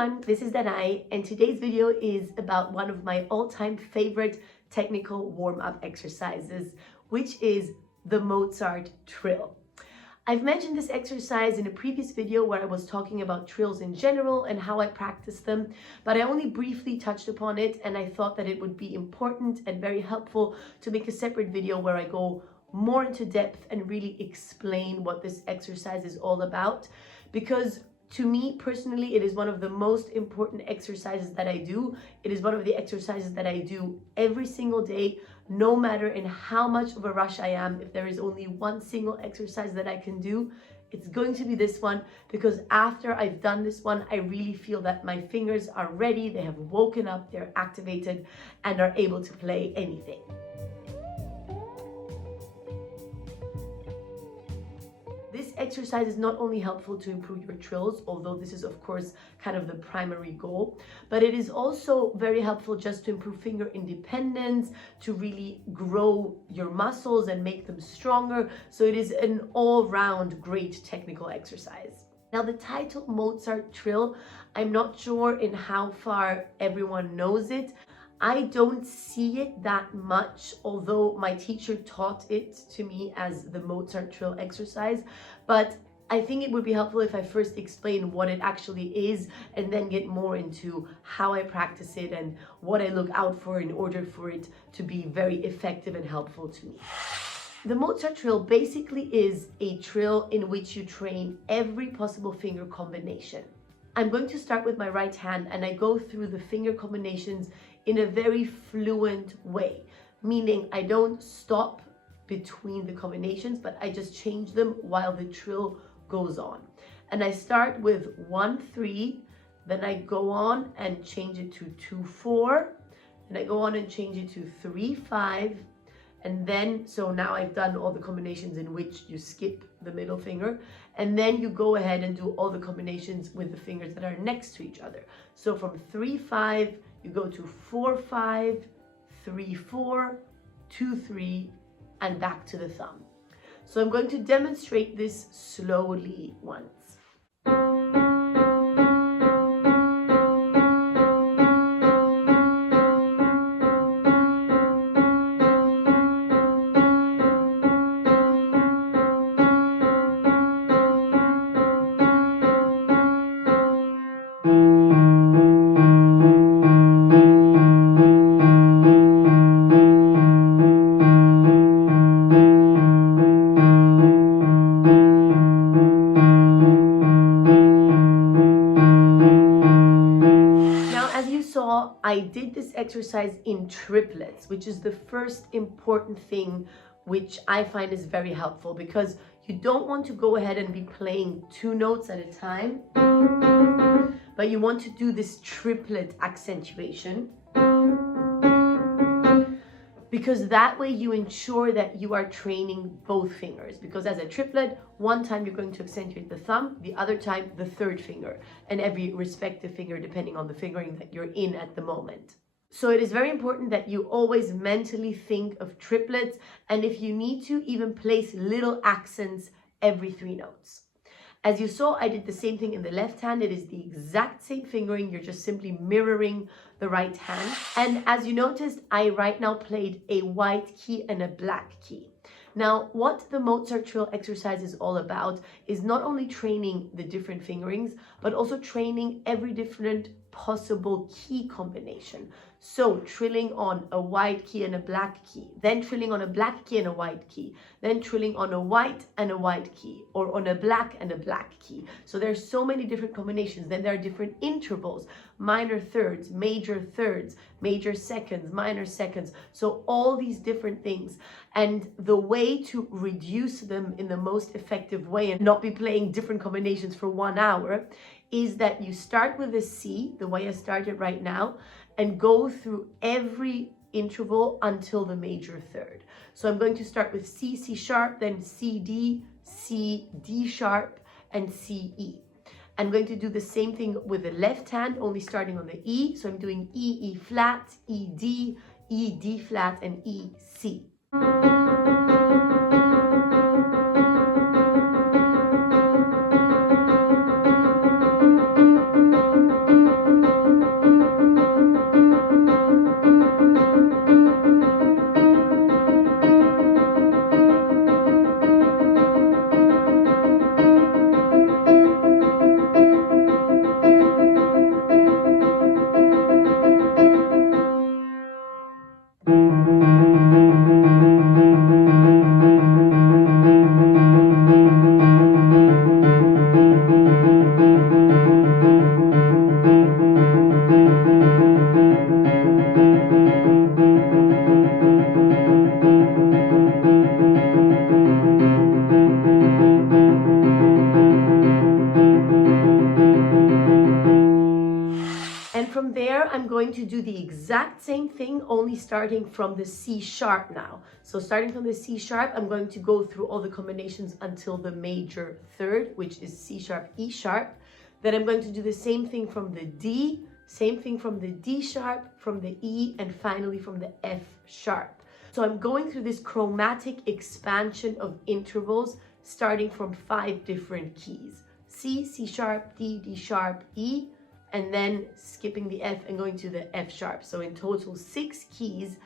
everyone, this is Danae, and today's video is about one of my all-time favorite technical warm-up exercises, which is the Mozart Trill. I've mentioned this exercise in a previous video where I was talking about trills in general and how I practice them, but I only briefly touched upon it, and I thought that it would be important and very helpful to make a separate video where I go more into depth and really explain what this exercise is all about, because to me personally, it is one of the most important exercises that I do. It is one of the exercises that I do every single day, no matter in how much of a rush I am. If there is only one single exercise that I can do, it's going to be this one, because after I've done this one, I really feel that my fingers are ready, they have woken up, they're activated, and are able to play anything. This exercise is not only helpful to improve your trills, although this is of course kind of the primary goal, but it is also very helpful just to improve finger independence, to really grow your muscles and make them stronger. So it is an all-round great technical exercise. Now, the title Mozart Trill, I'm not sure in how far everyone knows it. I don't see it that much, although my teacher taught it to me as the Mozart Trill exercise. But I think it would be helpful if I first explain what it actually is and then get more into how I practice it and what I look out for in order for it to be very effective and helpful to me. The Mozart Trill basically is a trill in which you train every possible finger combination. I'm going to start with my right hand, and I go through the finger combinations in a very fluent way, meaning I don't stop between the combinations, but I just change them while the trill goes on. And I start with 1-3, then I go on and change it to 2-4, and I go on and change it to 3-5, and then, so now I've done all the combinations in which you skip the middle finger, and then you go ahead and do all the combinations with the fingers that are next to each other. So from 3-5, you go to 4-5, 3-4, 2-3, and back to the thumb. So I'm going to demonstrate this slowly once. I did this exercise in triplets, which is the first important thing which I find is very helpful, because you don't want to go ahead and be playing 2 notes at a time, but you want to do this triplet accentuation, because that way you ensure that you are training both fingers. Because as a triplet, one time you're going to accentuate the thumb, the other time the third finger, and every respective finger depending on the fingering that you're in at the moment. So it is very important that you always mentally think of triplets, and if you need to, even place little accents every 3 notes. As you saw, I did the same thing in the left hand. It is the exact same fingering. You're just simply mirroring the right hand. And as you noticed, I right now played a white key and a black key. Now, what the Mozart Trill exercise is all about is not only training the different fingerings, but also training every different possible key combination. So trilling on a white key and a black key, then trilling on a black key and a white key, then trilling on a white and a white key, or on a black and a black key. So there's so many different combinations. Then there are different intervals, minor thirds, major seconds, minor seconds. So all these different things. And the way to reduce them in the most effective way and not be playing different combinations for 1 hour is that you start with a C, the way I started right now, and go through every interval until the major third. So I'm going to start with C, C sharp, then C, D sharp, and C, E. I'm going to do the same thing with the left hand, only starting on the E. So I'm doing E, E flat, E, D flat, and E, C. I'm going to do the exact same thing, only starting from the C sharp now. So starting from the C sharp, I'm going to go through all the combinations until the major third, which is C sharp, E sharp. Then I'm going to do the same thing from the D, same thing from the D sharp, from the E, and finally from the F sharp. So I'm going through this chromatic expansion of intervals starting from 5 different keys. C, C sharp, D, D sharp, E, and then skipping the F and going to the F sharp. So in total 6 keys.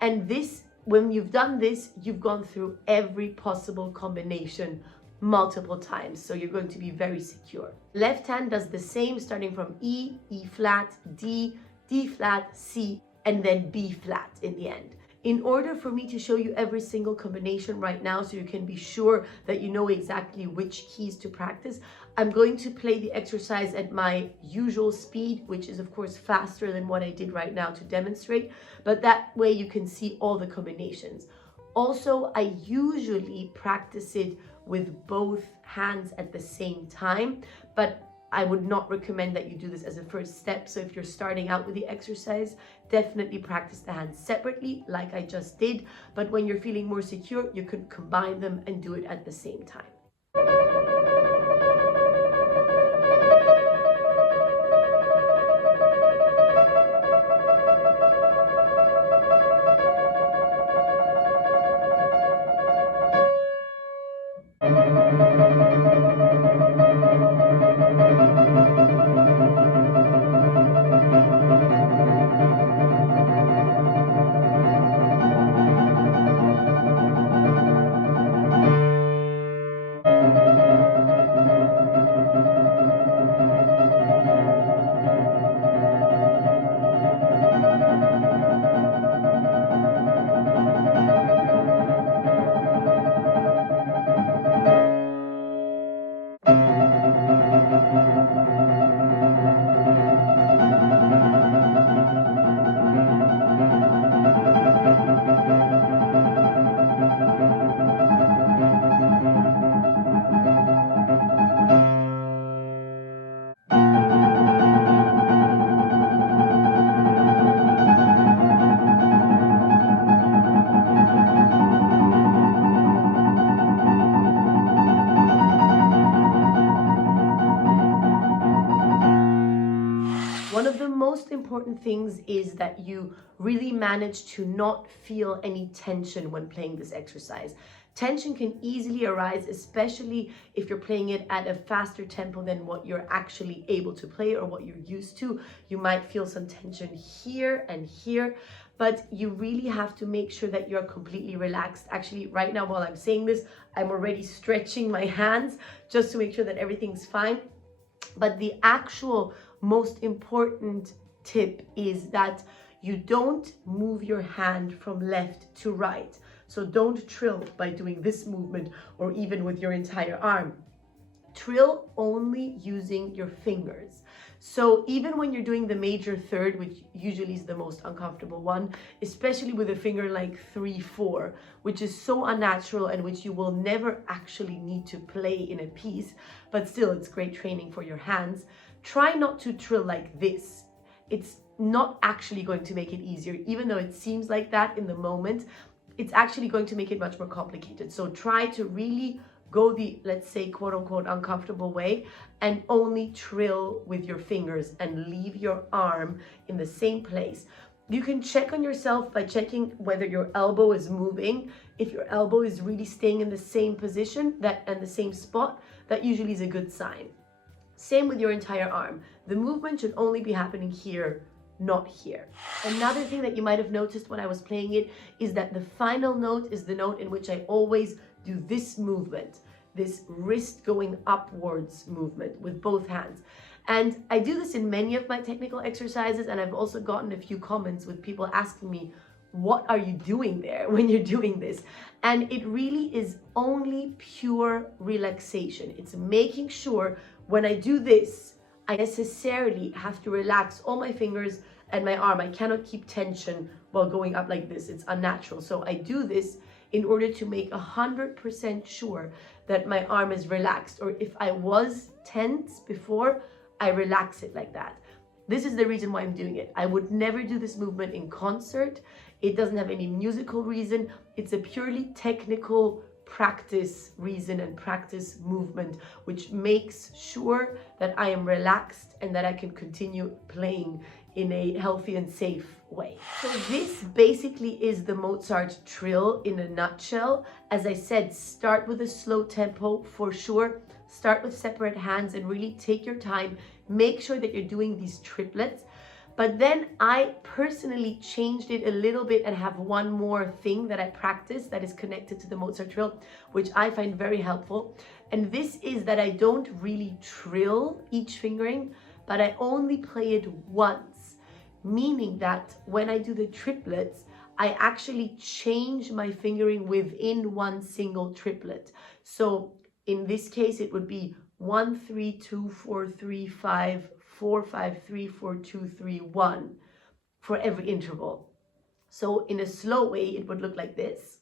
And this, when you've done this, you've gone through every possible combination multiple times. So you're going to be very secure. Left hand does the same, starting from E, E flat, D, D flat, C, and then B flat in the end. In order for me to show you every single combination right now so you can be sure that you know exactly which keys to practice, I'm going to play the exercise at my usual speed, which is of course faster than what I did right now to demonstrate, but that way you can see all the combinations. Also, I usually practice it with both hands at the same time, but I would not recommend that you do this as a first step. So if you're starting out with the exercise, definitely practice the hands separately like I just did. But when you're feeling more secure, you could combine them and do it at the same time. One of the most important things is that you really manage to not feel any tension when playing this exercise. Tension can easily arise, especially if you're playing it at a faster tempo than what you're actually able to play or what you're used to. You might feel some tension here and here, but you really have to make sure that you're completely relaxed. Actually, right now while I'm saying this, I'm already stretching my hands just to make sure that everything's fine. But the actual most important tip is that you don't move your hand from left to right. So don't trill by doing this movement or even with your entire arm. Trill only using your fingers. So even when you're doing the major third, which usually is the most uncomfortable one, especially with a finger like 3-4, which is so unnatural and which you will never actually need to play in a piece, but still it's great training for your hands. Try not to trill like this. It's not actually going to make it easier, even though it seems like that in the moment. It's actually going to make it much more complicated. So try to really go the, let's say, quote unquote, uncomfortable way and only trill with your fingers and leave your arm in the same place. You can check on yourself by checking whether your elbow is moving. If your elbow is really staying in the same position and the same spot, that usually is a good sign. Same with your entire arm. The movement should only be happening here, not here. Another thing that you might have noticed when I was playing it is that the final note is the note in which I always do this movement, this wrist going upwards movement with both hands. And I do this in many of my technical exercises, and I've also gotten a few comments with people asking me, what are you doing there when you're doing this? And it really is only pure relaxation. It's making sure when I do this, I necessarily have to relax all my fingers and my arm. I cannot keep tension while going up like this. It's unnatural. So I do this in order to make 100% sure that my arm is relaxed. Or if I was tense before, I relax it like that. This is the reason why I'm doing it. I would never do this movement in concert. It doesn't have any musical reason. It's a purely technical practice reason and practice movement, which makes sure that I am relaxed and that I can continue playing in a healthy and safe way. So this basically is the Mozart Trill in a nutshell. As I said, start with a slow tempo for sure. Start with separate hands and really take your time. Make sure that you're doing these triplets. But then I personally changed it a little bit and have one more thing that I practice that is connected to the Mozart Trill, which I find very helpful. And this is that I don't really trill each fingering, but I only play it once. Meaning that when I do the triplets, I actually change my fingering within one single triplet. So in this case, it would be 1, 3, 2, 4, 3, 5, 4, 5, 3, 4, 2, 3, 1 for every interval. So in a slow way, it would look like this.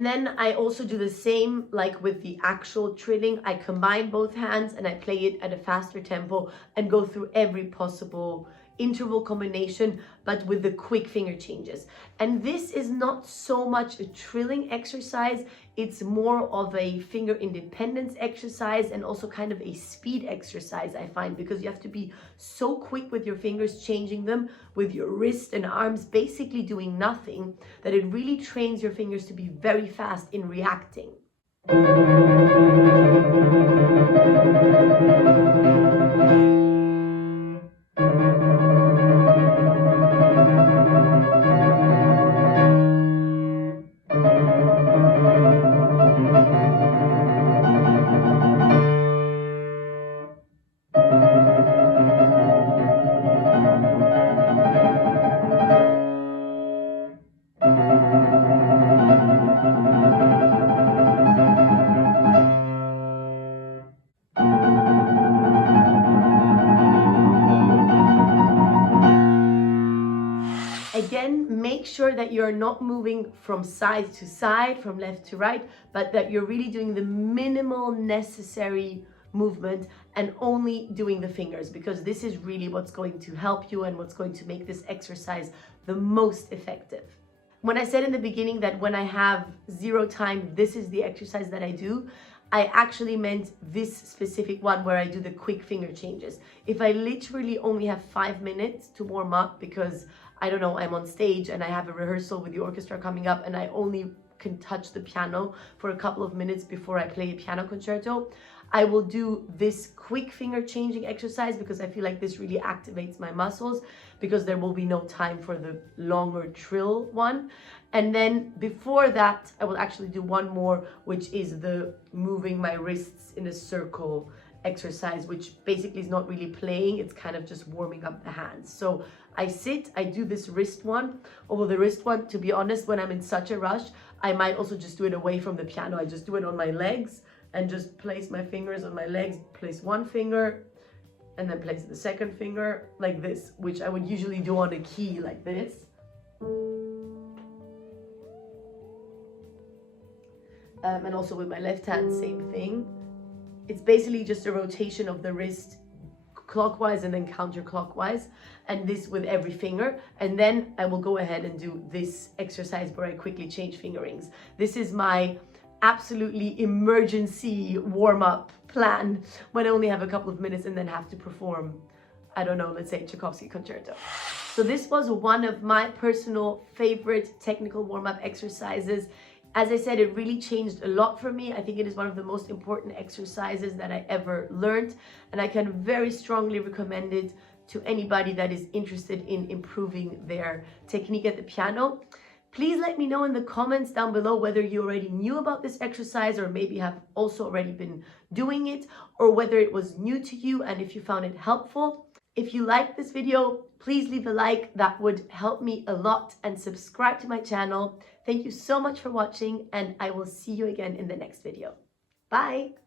Then I also do the same like with the actual trilling. I combine both hands and I play it at a faster tempo and go through every possible interval combination, but with the quick finger changes. And this is not so much a trilling exercise, it's more of a finger independence exercise and also kind of a speed exercise, I find, because you have to be so quick with your fingers, changing them with your wrist and arms, basically doing nothing, that it really trains your fingers to be very fast in reacting. Again, make sure that you're not moving from side to side, from left to right, but that you're really doing the minimal necessary movement and only doing the fingers, because this is really what's going to help you and what's going to make this exercise the most effective. When I said in the beginning that when I have 0 time, this is the exercise that I do, I actually meant this specific one where I do the quick finger changes. If I literally only have 5 minutes to warm up because, I don't know, I'm on stage and I have a rehearsal with the orchestra coming up and I only can touch the piano for a couple of minutes before I play a piano concerto, I will do this quick finger changing exercise because I feel like this really activates my muscles, because there will be no time for the longer trill one. And then before that, I will actually do one more, which is the moving my wrists in a circle exercise, which basically is not really playing, it's kind of just warming up the hands. So I sit, I do this wrist one, although the wrist one, to be honest, when I'm in such a rush, I might also just do it away from the piano. I just do it on my legs and just place my fingers on my legs, place one finger and then place the second finger like this, which I would usually do on a key like this. And also with my left hand, same thing. It's basically just a rotation of the wrist clockwise and then counterclockwise, and this with every finger. And then I will go ahead and do this exercise where I quickly change fingerings. This is my absolutely emergency warm-up plan when I only have a couple of minutes and then have to perform, I don't know, let's say Tchaikovsky concerto. So this was one of my personal favorite technical warm-up exercises. As I said, it really changed a lot for me. I think it is one of the most important exercises that I ever learned, and I can very strongly recommend it to anybody that is interested in improving their technique at the piano. Please let me know in the comments down below whether you already knew about this exercise or maybe have also already been doing it, or whether it was new to you and if you found it helpful. If you liked this video, please leave a like. That would help me a lot, and subscribe to my channel. Thank you so much for watching, and I will see you again in the next video. Bye!